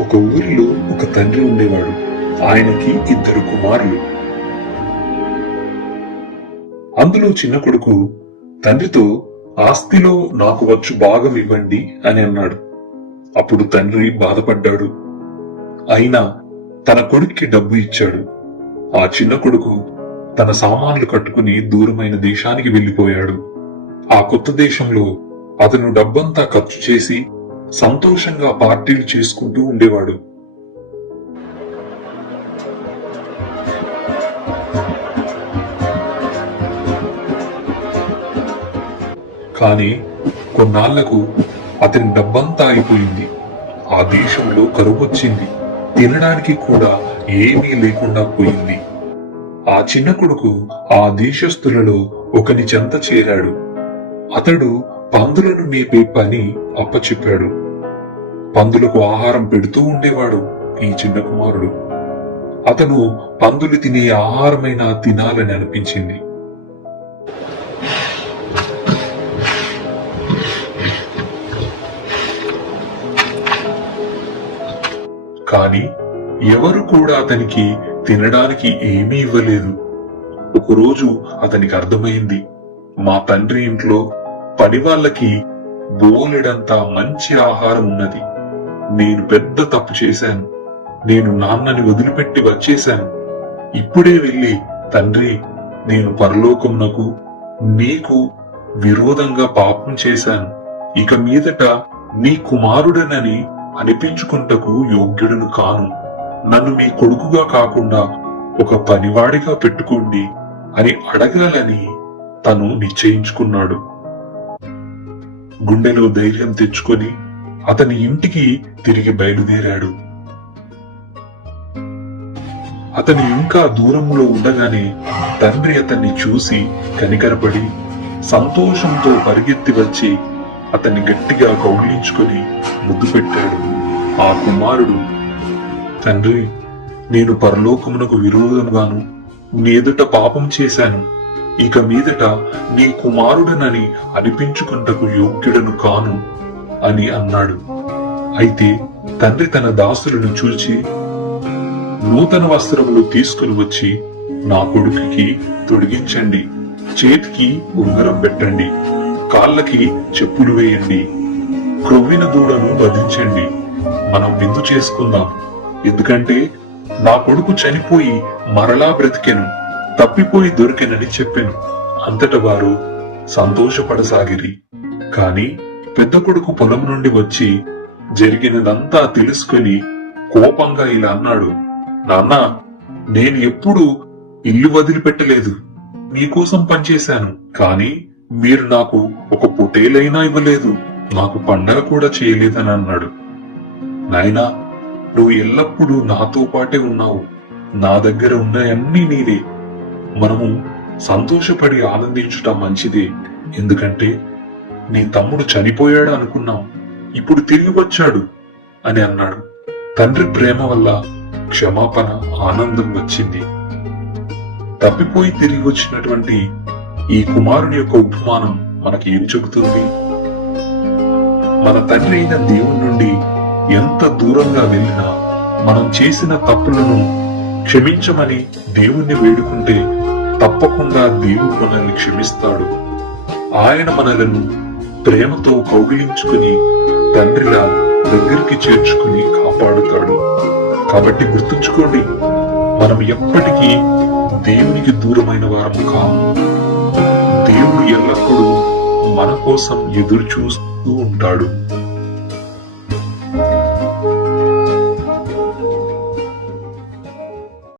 ఒక ఊరిలో ఒక తండ్రి ఉండేవాడు. ఆయనకి 2 కుమారులు. అందులో చిన్న కొడుకు తండ్రితో ఆస్తిలో నాకు వచ్చు భాగం ఇవ్వండి అని అన్నాడు. అప్పుడు తండ్రి బాధపడ్డాడు. అయినా తన కొడుక్కి డబ్బు ఇచ్చాడు. ఆ చిన్న కొడుకు తన సామాన్లు కట్టుకుని దూరమైన దేశానికి వెళ్లిపోయాడు. ఆ కొత్త దేశంలో అతను డబ్బంతా ఖర్చు చేసి సంతోషంగా పార్టీలు చేసుకుంటూ ఉండేవాడు. కాని కొన్నాళ్లకు అతని డబ్బంతా అయిపోయింది. ఆ దేశంలో కరువు వచ్చింది. తినడానికి కూడా ఏమీ లేకుండా పోయింది. ఆ చిన్న కొడుకు ఆ దేశస్థులలో ఒకని చెంత చేరాడు. అతడు పందులను మేపే పని అప్పచెప్పాడు. పందులకు ఆహారం పెడుతూ ఉండేవాడు ఈ చిన్న కుమారుడు. అతను పందులు తినే ఆహారమైనా తినాలని అనిపించింది. కాని ఎవరు కూడా అతనికి తినడానికి ఏమీ ఇవ్వలేదు. ఒకరోజు అతనికి అర్థమైంది, మా తండ్రి ఇంట్లో పని వాళ్ళకి బోలెడంతా మంచి ఆహారం ఉన్నది. నేను పెద్ద తప్పు చేశాను. నేను నాన్నని వదిలిపెట్టి వచ్చేశాను. ఇప్పుడే వెళ్ళి, తండ్రి, నేను పరలోకమునకు నీకు విరోధంగా పాపం చేశాను. ఇక మీదట నీ కుమారుడనని అనిపించుకుంటకు యోగ్యుడను కాను. నన్ను మీ కొడుకుగా కాకుండా ఒక పనివాడిగా పెట్టుకోండి అని అడగాలని తను నిశ్చయించుకున్నాడు. గుండెలో ధైర్యం తెచ్చుకొని అతని ఇంటికి తిరిగి బయలుదేరాడు. అతను ఇంకా దూరంలో ఉండగానే తండ్రి అతన్ని చూసి కనికరపడి సంతోషంతో పరిగెత్తి వచ్చి అతన్ని గట్టిగా కౌగిలించుకొని ముద్దు పెట్టాడు. ఆ కుమారుడు, తండ్రి, నేను పరలోకమునకు విరోధంగాను నీదుట పాపం చేశాను. ఇక మీదట నీ కుమారుడనని అనిపించుకుంటకు యోగ్యుడను కాను అని అన్నాడు. అయితే తండ్రి తన దాసులను చూచి, నూతన వస్త్రములు తీసుకుని వచ్చి నా కొడుకుకి తొడిగించండి, చేతికి ఉంగరం పెట్టండి, కాళ్ళకి చెప్పులు వేయండి, క్రొవ్విన దూడను వధించండి, మనం విందు చేసుకుందాం. ఎందుకంటే నా కొడుకు చనిపోయి మరలా బ్రతికెను, తప్పిపోయి దొరికెనని చెప్పెను. అంతట వారు సంతోషపడసాగిరి. కాని పెద్ద కొడుకు పొలం నుండి వచ్చి జరిగినదంతా తెలుసుకుని కోపంగా ఇలా అన్నాడు, నాన్నా, నేను ఎప్పుడు ఇల్లు వదిలిపెట్టలేదు. మీకోసం పనిచేశాను. కాని మీరు నాకు ఒక పొటేలైనా ఇవ్వలేదు. నాకు పండగ కూడా చేయలేదని అన్నాడు. నాయనా, నువ్వు ఎల్లప్పుడూ నాతో పాటే ఉన్నావు. నా దగ్గర ఉన్నాయన్నీ నీవే. మనము సంతోషపడి ఆనందించుట మంచిదే. ఎందుకంటే నీ తమ్ముడు చనిపోయాడు అనుకున్నాం, ఇప్పుడు తిరిగి వచ్చాడు అని అన్నాడు. తండ్రి ప్రేమ వల్ల క్షమాపణ, ఆనందం వచ్చింది. తప్పిపోయి తిరిగి వచ్చినటువంటి ఈ కుమారుని యొక్క ఉపమానం మనకి ఏం చెబుతుంది? మన తండ్రి అయిన దేవుని నుండి ఎంత దూరంగా వెళ్ళినా మనం చేసిన తప్పులను క్షమించమని దేవుణ్ణి వేడుకుంటే తప్పకుండా దేవుడు మనల్ని క్షమిస్తాడు. ఆయన మనలను ప్రేమతో కౌగిలించుకుని తండ్రిలా దగ్గరికి చేర్చుకుని కాపాడుతాడు. కాబట్టి గుర్తుంచుకోండి, మనం ఎప్పటికీ దేవునికి దూరమైన వారము కాము. దేవుడు ఎల్లప్పుడూ మన కోసం ఎదురు చూస్తూ ఉంటాడు.